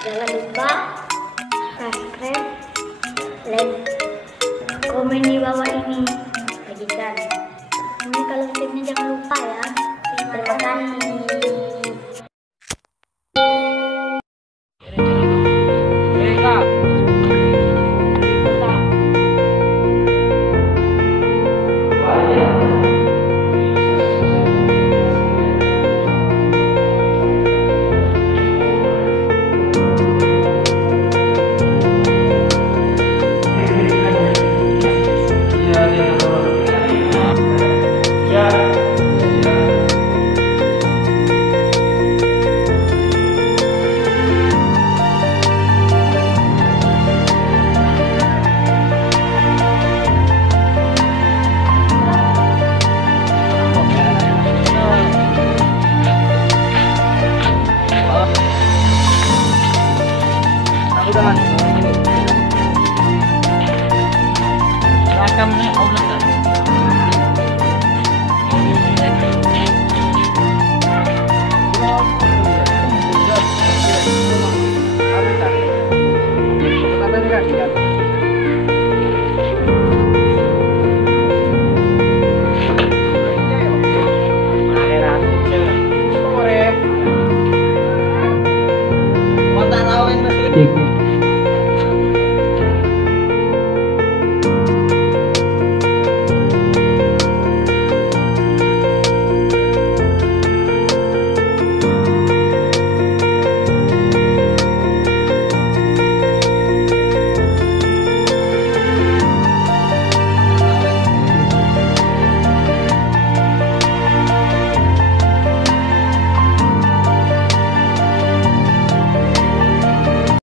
Jangan lupa subscribe, like, komen di bawah ini, bagikan. Ini kalau tipnya jangan lupa ya. Terima kasih. Udah ini rakamnya Allah kan. Cek